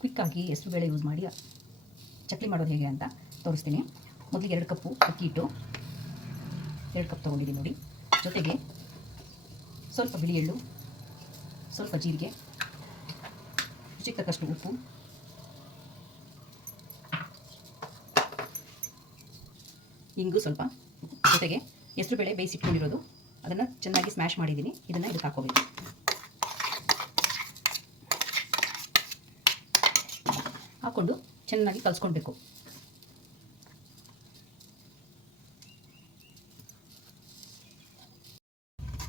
ಕ್ವಿಕ್ಕಾಗಿ ಹೆಸರುಬೇಳೆ ಯೂಸ್ ಮಾಡಿ ಚಕ್ಲಿ ಮಾಡೋದು ಹೇಗೆ ಅಂತ ತೋರಿಸ್ತೀನಿ. ಮೊದಲಿಗೆ 2 ಕಪ್ಪು ಅಕ್ಕಿ ಹಿಟ್ಟು, 2 ಕಪ್ ತೊಗೊಂಡಿದ್ದೀನಿ ನೋಡಿ. ಜೊತೆಗೆ ಸ್ವಲ್ಪ ಬಿಳಿ ಎಳ್ಳು, ಸ್ವಲ್ಪ ಜೀರಿಗೆ, ರುಚಿಗೆ ತಕ್ಕಷ್ಟು ಉಪ್ಪು, ಇಂಗು ಸ್ವಲ್ಪ, ಜೊತೆಗೆ ಹೆಸರುಬೇಳೆ ಬೇಯಿಸಿಟ್ಕೊಂಡಿರೋದು ಅದನ್ನು ಚೆನ್ನಾಗಿ ಸ್ಮ್ಯಾಶ್ ಮಾಡಿದ್ದೀನಿ. ಇದನ್ನು ಇದಕ್ಕೆ ಹಾಕೋಬೇಕು. ಹಾಕ್ಕೊಂಡು ಚೆನ್ನಾಗಿ ಕಲಿಸ್ಕೊಳ್ಬೇಕು.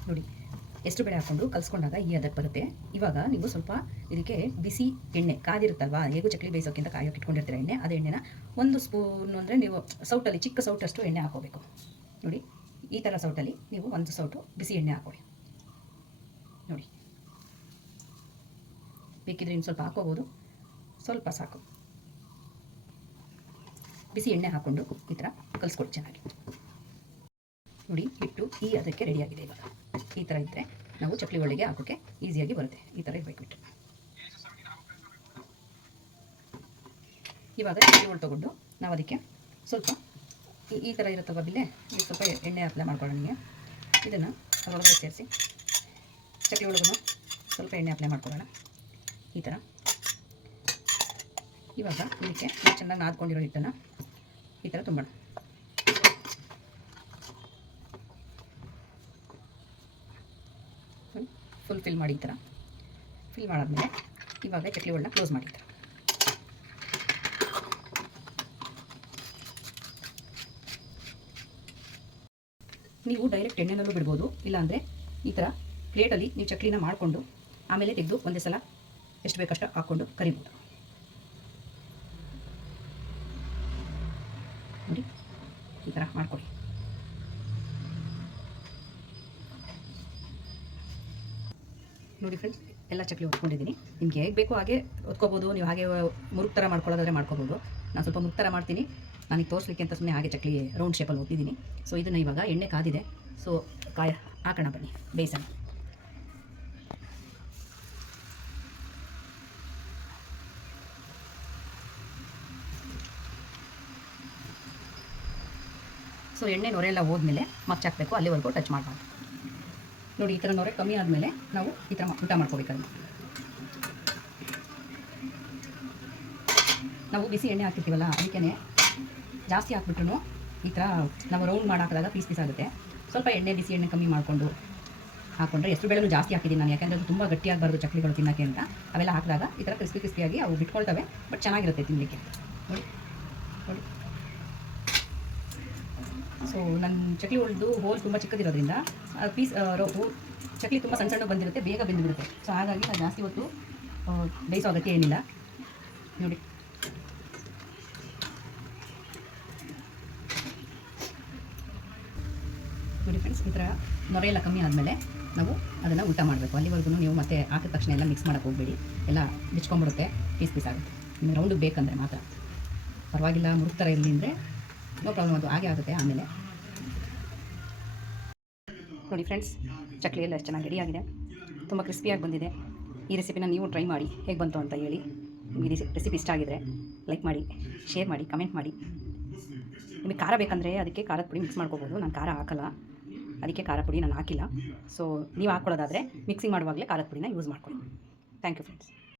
ನೋಡಿ, ಹೆಸರುಬೇಳೆ ಹಾಕ್ಕೊಂಡು ಕಲಿಸ್ಕೊಂಡಾಗ ಈ ಅದಕ್ಕೆ ಬರುತ್ತೆ. ಇವಾಗ ನೀವು ಸ್ವಲ್ಪ ಇದಕ್ಕೆ ಬಿಸಿ ಎಣ್ಣೆ ಕಾದಿರುತ್ತಲ್ವಾ, ಹೇಗೂ ಚಕ್ಲಿ ಬೇಯಿಸೋಕ್ಕಿಂತ ಕಾಯೋಕೆ ಇಟ್ಕೊಂಡಿರ್ತೀರ ಎಣ್ಣೆ, ಅದೇ ಎಣ್ಣೆನ 1 ಸ್ಪೂನ್ ಅಂದರೆ ನೀವು ಸೌಟಲ್ಲಿ, ಚಿಕ್ಕ ಸೌಟಷ್ಟು ಎಣ್ಣೆ ಹಾಕೋಬೇಕು. ನೋಡಿ, ಈ ಥರ ಸೌಟಲ್ಲಿ ನೀವು 1 ಸೌಟು ಬಿಸಿ ಎಣ್ಣೆ ಹಾಕೊಳ್ಳಿ. ನೋಡಿ, ಬೇಕಿದ್ರೆ ಇನ್ನು ಸ್ವಲ್ಪ ಹಾಕೋಬೋದು, ಸ್ವಲ್ಪ ಸಾಕು. ಬಿಸಿ ಎಣ್ಣೆ ಹಾಕ್ಕೊಂಡು ಈ ಥರ ಕಲಿಸ್ಕೊಡಿ ಚೆನ್ನಾಗಿ. ನೋಡಿ, ಹಿಟ್ಟು ಈ ಅದಕ್ಕೆ ರೆಡಿಯಾಗಿದೆ. ಇವಾಗ ಈ ಥರ ಇದ್ದರೆ ನಾವು ಚಕ್ಲಿ ಒಳ್ಳೆಗೆ ಹಾಕೋಕ್ಕೆ ಈಸಿಯಾಗಿ ಬರುತ್ತೆ. ಈ ಥರ ಇರಬೇಕು ಹಿಟ್ಟು. ಇವಾಗ ಚಕ್ಲಿ ಒಳ್ಳೆ ತೊಗೊಂಡು ನಾವು ಅದಕ್ಕೆ ಸ್ವಲ್ಪ ಈ ಥರ ಇರುತ್ತಲ್ವ ಬಿಲ್ಲೆ, ಇದು ಸ್ವಲ್ಪ ಎಣ್ಣೆ ಅಪ್ಲೈ ಮಾಡ್ಕೊಳ್ಳೋಣ. ಇದನ್ನು ಅದರೊಳಗೆ ಸೇರಿಸಿ ಚಕ್ಲಿ ಒಳಗೂ ಸ್ವಲ್ಪ ಎಣ್ಣೆ ಅಪ್ಲೈ ಮಾಡ್ಕೊಳ್ಳೋಣ ಈ ಥರ. ಇವಾಗ ಇದಕ್ಕೆ ಚೆನ್ನಾಗಿ ನಾದ್ಕೊಂಡಿರೋ ಹಿಟ್ಟನ್ನು ಈ ಥರ ತುಂಬೋಣ. ಫುಲ್ ಫಿಲ್ ಮಾಡಿ. ಈ ಥರ ಫಿಲ್ ಮಾಡಾದ್ಮೇಲೆ ಇವಾಗ ಚಕ್ಲಿ ಒಳ್ಳೆ ಕ್ಲೋಸ್ ಮಾಡಿ. ನೀವು ಡೈರೆಕ್ಟ್ ಎಣ್ಣೆನಲ್ಲೂ ಬಿಡ್ಬೋದು, ಇಲ್ಲಾಂದರೆ ಈ ಥರ ಪ್ಲೇಟಲ್ಲಿ ನೀವು ಚಕ್ಲಿನ ಮಾಡಿಕೊಂಡು ಆಮೇಲೆ ತೆಗೆದು ಒಂದೇ ಸಲ ಎಷ್ಟು ಬೇಕಷ್ಟು ಹಾಕ್ಕೊಂಡು ಕರಿಬೋದು. ನೋಡಿ, ಈ ಥರ ಮಾಡ್ಕೊಳ್ಳಿ. ನೋಡಿ ಫ್ರೆಂಡ್ಸ್, ಎಲ್ಲ ಚಕ್ಲಿ ಹೊತ್ಕೊಂಡಿದ್ದೀನಿ. ನಿಮ್ಗೆ ಹೇಗೆ ಬೇಕೋ ಹಾಗೆ ಹೊತ್ಕೋಬೋದು. ನೀವು ಹಾಗೆ ಮುರುಕು ಥರ ಮಾಡ್ಕೊಳ್ಳೋದಾದರೆ ಮಾಡ್ಕೋಬೋದು. ನಾನು ಸ್ವಲ್ಪ ಮುರುಕು ಥರ ಮಾಡ್ತೀನಿ. ನನಗೆ ತೋರಿಸ್ಲಿಕ್ಕೆ ಅಂತ ಸುಮ್ಮನೆ ಹಾಗೆ ಚಕ್ಲಿ ರೌಂಡ್ ಶೇಪಲ್ಲಿ ಹೊತ್ತಿದ್ದೀನಿ. ಸೊ ಇದನ್ನು ಇವಾಗ ಎಣ್ಣೆ ಕಾದಿದೆ, ಸೊ ಹಾಕೋಣ ಬನ್ನಿ, ಬೇಯಿಸೋಣ. ಸೊ ಎಣ್ಣೆ ನೊರೆ ಎಲ್ಲ ಹೋದ್ಮೇಲೆ ಮಚ್ಚಾಕಬೇಕು, ಅಲ್ಲಿವರೆಗೂ ಟಚ್ ಮಾಡಬಾರ್ದು. ನೋಡಿ, ಈ ಥರ ನೊರೆ ಕಮ್ಮಿ ಆದಮೇಲೆ ನಾವು ಈ ಥರ ಊಟ ಮಾಡ್ಕೋಬೇಕಲ್ಲ. ನಾವು ಬಿಸಿ ಎಣ್ಣೆ ಹಾಕಿರ್ತೀವಲ್ಲ, ಅದಕ್ಕೆ ಜಾಸ್ತಿ ಹಾಕ್ಬಿಟ್ರು ಈ ಥರ ನಾವು ರೌಂಡ್ ಮಾಡಿ ಹಾಕಿದಾಗ ಪೀಸ್ ಆಗುತ್ತೆ. ಸ್ವಲ್ಪ ಎಣ್ಣೆ, ಬಿಸಿ ಎಣ್ಣೆ ಕಮ್ಮಿ ಮಾಡಿಕೊಂಡು ಹಾಕ್ಕೊಂಡ್ರೆ, ಹೆಸರುಬೇಳೆನೂ ಜಾಸ್ತಿ ಹಾಕಿದ್ದೀನಿ ನಾನು, ಯಾಕೆಂದರೆ ಅದು ತುಂಬ ಗಟ್ಟಿಯಾಗಬಾರ್ದು ಚಕ್ಲಿಗಳು ತಿನ್ನೋಕ್ಕೆ ಅಂತ. ಅವೆಲ್ಲ ಹಾಕಿದಾಗ ಈ ಥರ ಕ್ರಿಸ್ಪಿಯಾಗಿ ಅವು ಬಿಟ್ಕೊಳ್ತವೆ, ಬಟ್ ಚೆನ್ನಾಗಿರುತ್ತೆ ತಿನ್ನಲಿಕ್ಕೆ. ನೋಡಿ ನೋಡಿ. ಸೊ ನನ್ನ ಚಕ್ಲಿ ಒಳ್ದು ಹೋಲ್ ತುಂಬ ಚಿಕ್ಕದಿರೋದ್ರಿಂದ ಪೀಸ್ ಚಕ್ಲಿ ತುಂಬ ಸಣ್ಣ ಸಣ್ಣ ಬಂದಿರುತ್ತೆ, ಬೇಗ ಬೆಂದುಬಿಡುತ್ತೆ. ಸೊ ಹಾಗಾಗಿ ನಾನು ಜಾಸ್ತಿ ಹೊತ್ತು ಬೇಯಿಸೋ ಅಗತ್ಯ ಏನಿಲ್ಲ. ನೋಡಿ, ನೋಡಿ ಫ್ರೆಂಡ್ಸ್, ಈ ಥರ ನೊರೆ ಎಲ್ಲ ಕಮ್ಮಿ ಆದಮೇಲೆ ನಾವು ಅದನ್ನು ಊಟ ಮಾಡಬೇಕು. ಅಲ್ಲಿವರೆಗೂ ನೀವು ಮತ್ತೆ ಹಾಕಿದ ತಕ್ಷಣ ಎಲ್ಲ ಮಿಕ್ಸ್ ಮಾಡೋಕ್ಕೆ ಹೋಗಬೇಡಿ, ಎಲ್ಲ ಬಿಚ್ಕೊಂಡ್ಬಿಡುತ್ತೆ, ಪೀಸ್ ಆಗುತ್ತೆ. ನಿಮಗೆ ರೌಂಡಿಗೆ ಬೇಕಂದರೆ ಮಾತ್ರ ಪರವಾಗಿಲ್ಲ. ಮುರುಕು ಥರ ಇರಲಿ ಅಂದರೆ ನೋ ಪ್ರಾಬ್ಲಮ್, ಅದು ಹಾಗೆ ಆಗುತ್ತೆ ಆಮೇಲೆ. ನೋಡಿ ಫ್ರೆಂಡ್ಸ್, ಚಕ್ಲಿ ಎಲ್ಲ ಚೆನ್ನಾಗಿ ರೆಡಿಯಾಗಿದೆ, ತುಂಬ ಕ್ರಿಸ್ಪಿಯಾಗಿ ಬಂದಿದೆ. ಈ ರೆಸಿಪಿನ ನೀವು ಟ್ರೈ ಮಾಡಿ, ಹೇಗೆ ಬಂತು ಅಂತ ಹೇಳಿ. ನಿಮಗೆ ರೆಸಿಪಿ ಇಷ್ಟ ಆಗಿದರೆ ಲೈಕ್ ಮಾಡಿ, ಶೇರ್ ಮಾಡಿ, ಕಮೆಂಟ್ ಮಾಡಿ. ನಿಮಗೆ ಖಾರ ಬೇಕಂದರೆ ಅದಕ್ಕೆ ಖಾರದ ಪುಡಿ ಮಿಕ್ಸ್ ಮಾಡ್ಕೋಬೋದು. ನಾನು ಖಾರ ಹಾಕಲ್ಲ, ಅದಕ್ಕೆ ಖಾರ ಪುಡಿ ನಾನು ಹಾಕಿಲ್ಲ. ಸೊ ನೀವು ಹಾಕ್ಕೊಳ್ಳೋದಾದರೆ ಮಿಕ್ಸಿಂಗ್ ಮಾಡುವಾಗಲೇ ಖಾರದ ಪುಡಿನ ಯೂಸ್ ಮಾಡ್ಕೊಳ್ಳಿ. Thank you friends.